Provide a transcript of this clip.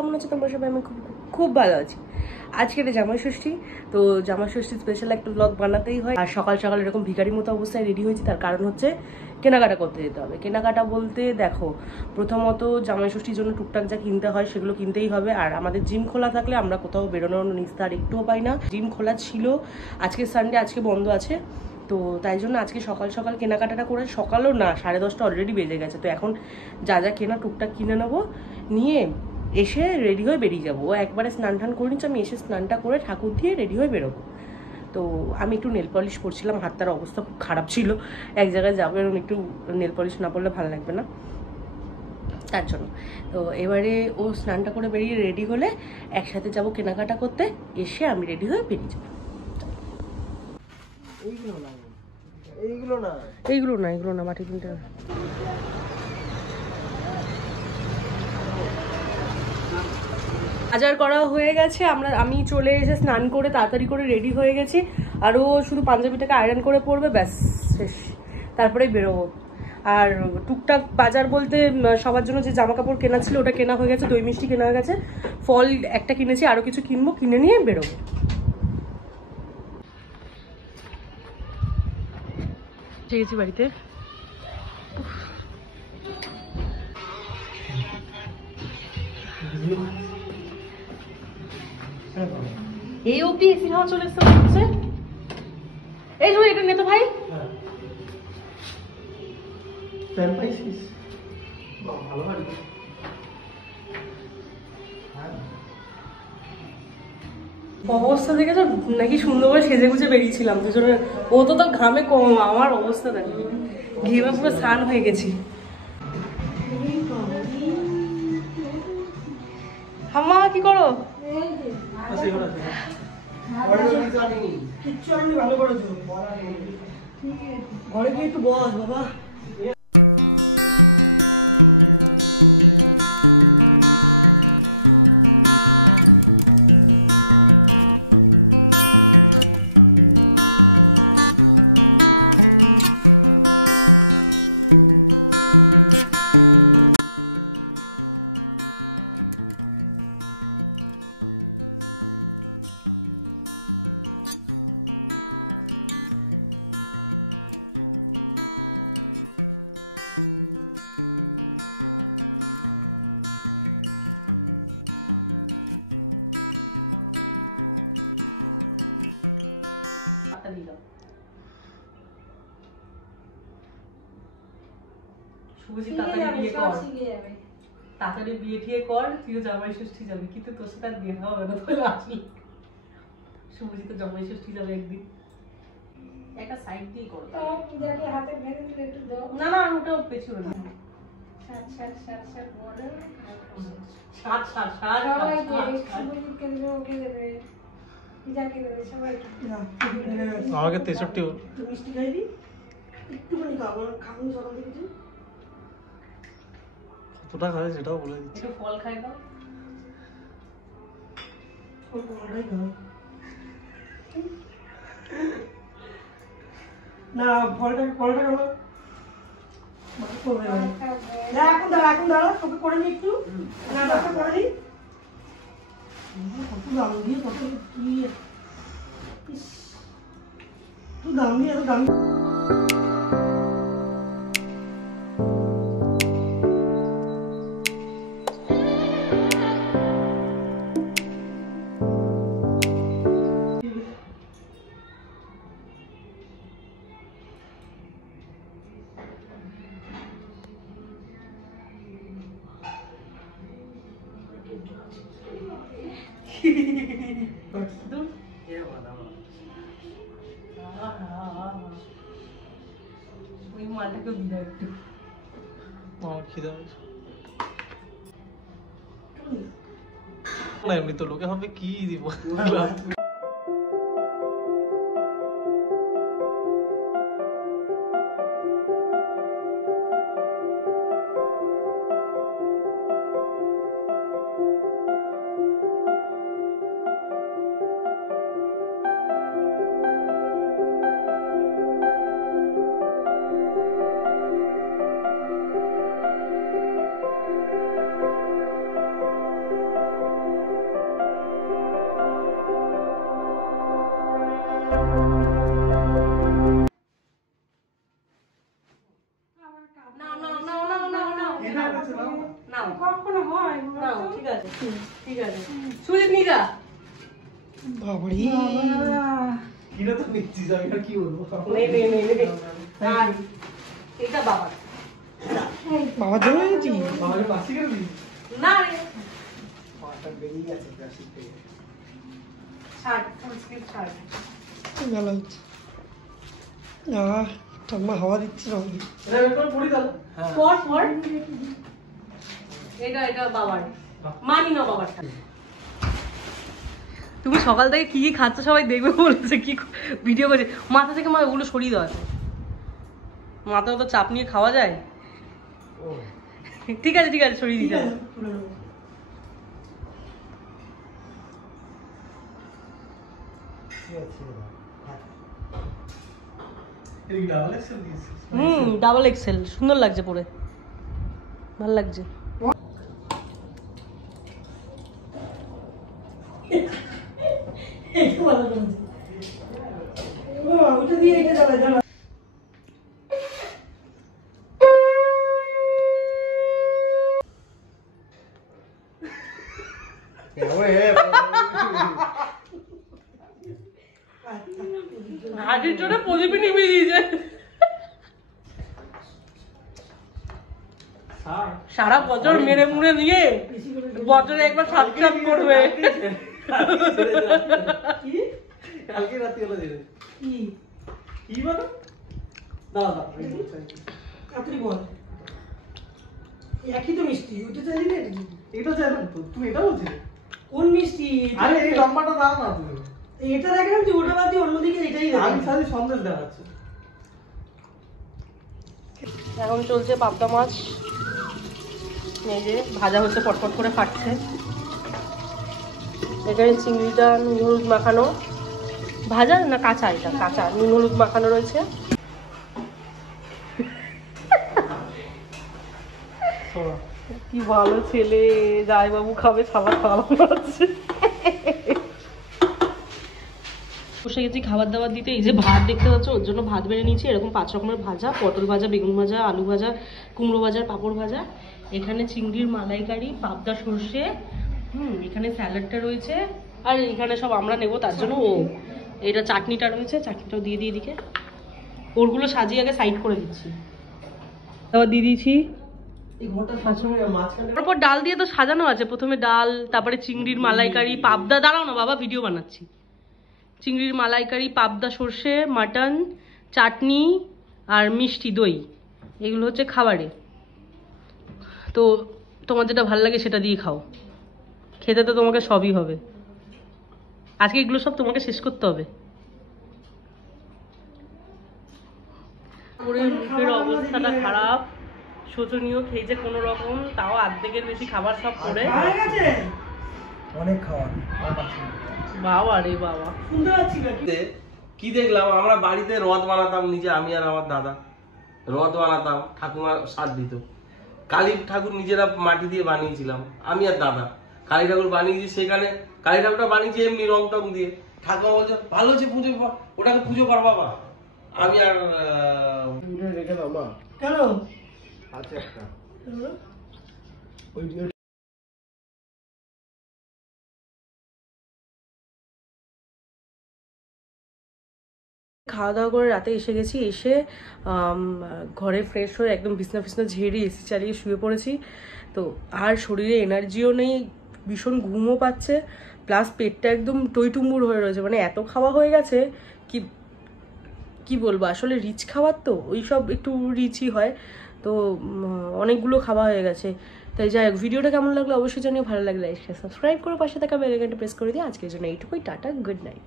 কেমন আছো তোমরা সবাই? আমি খুব খুব ভালো আছি। আজকে এটা জামাই ষষ্ঠী, তো জামাই ষষ্ঠী স্পেশাল একটা ব্লগ বানাতেই হয়। আর সকাল সকাল এরকম ভিখারির মতো অবস্থায় রেডি হয়েছি, তার কারণ হচ্ছে কেনাকাটা করতে যেতে হবে। কেনাকাটা বলতে দেখো, প্রথমত জামাই ষষ্ঠীর জন্য টুকটাক যা কিনতে হয় সেগুলো কিনতেই হবে। আর আমাদের জিম খোলা থাকলে আমরা কোথাও বেরোনোর নিস্তার একটুও পাই না। জিম খোলা ছিল, আজকে সানডে, আজকে বন্ধ আছে। তো তাই জন্য আজকে সকাল সকাল কেনাকাটাটা করে, সকালও না 10:30 অলরেডি বেজে গেছে। তো এখন যা যা কেনা টুকটাক কিনে নেবো, নিয়ে এসে রেডি হয়ে বেরিয়ে যাবো। ও একবারে স্নান টান করে নিচ্ছে, আমি এসে স্নানটা করে ঠাকুর দিয়ে রেডি হয়ে বেরোবো। তো আমি একটু নেল পলিশ পরছিলাম, হাতটার অবস্থা খুব খারাপ ছিল, এক জায়গায় যাবো এরকম একটু নেল পলিশ না পরলে ভালো লাগবে না, তার জন্য। তো এবারে ও স্নানটা করে বেরিয়ে রেডি হলে একসাথে যাব কেনাকাটা করতে, এসে আমি রেডি হয়ে বেরিয়ে যাবো। এইগুলো না মাটি কিনতে হবে। বাজার করা হয়ে গেছে, আমি চলে এসে স্নান করে তাড়াতাড়ি করে রেডি হয়ে গেছি। আর ও শুধু পাঞ্জাবিটাকে আয়রন করে পরবে, ব্যাস শেষ, তারপরেই বেরোবো। আর টুকটাক বাজার বলতে সবার জন্য যে জামা কাপড় কেনা ছিল ওটা কেনা হয়ে গেছে, দই মিষ্টি কেনা হয়ে গেছে, ফল একটা কিনেছি, আরও কিছু কিনবো, কিনে নিয়ে বেরোবো। ঠিক আছে বাড়িতে। এই অব্দি এসির হাওয়া চলে এসছে। এই ধর এটা নে তো ভাই। অবস্থা দেখেছো নাকি? সুন্দর করে সেজে গুজে বেরিয়েছিলাম দুজনে। ও তো ঘামে কম, আমার অবস্থা দেখো, ঘেমে পুরো স্নান হয়ে গেছি। হাম্মা কি করো? ঘরে গিয়ে একটু বস বাবা। তাড়াতাড়ি বিয়ে ঠিয়ে কর, তুইও জামাই ষষ্ঠী যাবি, কিন্তু তোর সাথে আর বিয়ে হবে না। তাহলে আসলি শুভজিৎ তো জামাই ষষ্ঠী যাবে একদিন। একটা সাইড দিয়ে করো, হাতে ভেঙে দিলে একটু দাও। না না ওটা পেছনে না। আমাকে 63 মিষ্টি খাইবি একটুখানি খাবো, খাবো সকাল থেকে কতটা খাবে সেটাও বলে দিচ্ছি। একটু ফল খাই দাও, ফলটাই খাও না, ফলটা খাবো। এখন দাঁড়া তোকে করে নি একটু, করে নি কত দাম দিয়ে, কত কি তুই দাম দিয়ে এত দাম। ওই মালটাকেও দিদা একটু, আমার খিদে পেয়েছে না, এমনি তো লোকে হবে কি দিব। ঠিক আছে সুজিত নিয়ে যা। বাবারে কিনা তো নিচ্ছিস, আমি আর কি বলবো। আর এটা বাবার। বাবার জন্য এনেছি। বাবাকে পাশি করে দিই। না রে মাটা বেরিয়ে গেছে প্লাস্টিক থেকে। ছাড় ফুল স্লিভ ছাড়। ভালো হচ্ছে। ঠাম্মা হাওয়া দিচ্ছে না আমাকে। এটা একবার পড়ি তাহলে। হ্যাঁ। পর এটা বাবার, মানি না বাবারটা। তুমি সকাল থেকে কি কি খাচ্ছ সবাই দেখবে বলেছে, কি ভিডিও করছে। মাথা থেকে ওগুলো সরিয়ে দেওয়া আছে, মাথায় তো চাপ নিয়ে খাওয়া যায়। ঠিক আছে সরিয়ে দিতে হবে। ডাবল এক্সেল সুন্দর লাগছে পরে, ভালো লাগছে। ওটা দিয়ে এটা জ্বালা হাজির জন্য প্রদীপ নিভিয়ে দিয়েছে। সারা বছর মেরে মুড়ে দিয়ে বছরে একবার সাবস্ক্রাইব করবে। কালকে রাতে হলো দিলে কি বলো দাদা আপনি বল একই তো মিষ্টি, ওটা চাইলি না এটা চাইলাম তো, তুমি এটা বলছিলে? কোন মিষ্টি? আরে এই লম্বাটা দাও না তুমি। এটা দেখলাম যে ওটা বাদ দিয়ে অন্যদিকে এটাই আমি সাথে সন্দেশ দেখাচ্ছি। এখন চলছে পাবদা মাছ, এই যে ভাজা হচ্ছে, পটপট করে ফাটছে। এখানে চিংড়িটা নুন হলুদ মাখানো, ভাজা না কাঁচা, এটা কাঁচা নুন হলুদ মাখানো রয়েছে। কি ভালো ছেলে, জামাইবাবু খাবে, খাবার খাওয়াচ্ছে। বসে গেছি খাবার দাবার দিতে। এই যে ভাত দেখতে পাচ্ছ, ওর জন্য ভাত বেড়ে নিয়েছি। এরকম 5 রকমের ভাজা, পটল ভাজা, বেগুন ভাজা, আলু ভাজা, কুমড়ো ভাজা, পাঁপড় ভাজা। এখানে চিংড়ির মালাইকারি, পাবদা সর্ষে, এখানে স্যালাডটা রয়েছে। আর এখানে সব আমরা নেবো তার জন্য এটা চাটনিটা রয়েছে, চাটনিটাও দিয়ে দিয়ে দিকে। ওরগুলো সাজিয়ে আগে সাইড করে দিচ্ছি, তারপর দিয়ে দিয়েছি। তারপর ডাল দিয়ে তো সাজানো আছে, প্রথমে ডাল, তারপরে চিংড়ির মালাইকারি, পাবদা, দাঁড়াও না বাবা ভিডিও বানাচ্ছি, চিংড়ির মালাইকারি, পাবদা সর্ষে, মাটন, চাটনি আর মিষ্টি দই, এগুলো হচ্ছে খাবারে। তো তোমার যেটা ভালো লাগে সেটা দিয়ে খাও, খেতে তো তোমাকে সবই হবে। আজকে এগুলো সব তোমাকে শেষ করতে হবে। মুখের অবস্থাটা খারাপ, শোচনীয়, খেয়েছে কোনো রকম, তাও অর্ধেকের বেশি খাবার সব করে অনেক খাওয়া। বাবা রে বাবা, শুনতে পাচ্ছি না কি দেখলাম, আমরা বাড়িতে রথ বানাতাম নিজে, আমি আর আমার দাদা রথ বানাতাম, ঠাকুমা সাথ দিত। কালী ঠাকুর নিজেরা মাটি দিয়ে বানিয়েছিলাম আমি আর দাদা, কালী ঠাকুর বানিয়েছি। সেখানে কালী ঠাকুরটা বানিয়েছি এমনি রং টং দিয়ে। ঠাকুমা বলছে ভালো হচ্ছে, পুজো ওটাকে পুজো কর বাবা। আমি আর রেখে দাও মা। কেন আছে একটা খাওয়া দাওয়া করে রাতে এসে গেছি। এসে ঘরে ফ্রেশ হয়ে একদম বিছনা ফিছনা ঝেড়ে এসি চালিয়ে শুয়ে পড়েছি। তো আর শরীরে এনার্জিও নেই, ভীষণ ঘুমও পাচ্ছে, প্লাস পেটটা একদম টইটুম্বুর হয়ে রয়েছে। মানে এত খাওয়া হয়ে গেছে, কি বলবো, আসলে রিচ খাবার তো ওই সব একটু রিচই হয়, তো অনেকগুলো খাওয়া হয়ে গেছে। তাই যাই হোক, ভিডিওটা কেমন লাগলো অবশ্যই জানিও। ভালো লাগলে সাবস্ক্রাইব করে পাশে থাকা বেল আইকনটা প্রেস করে দিই। আজকের জন্য এইটুকুই, টাটা, গুড নাইট।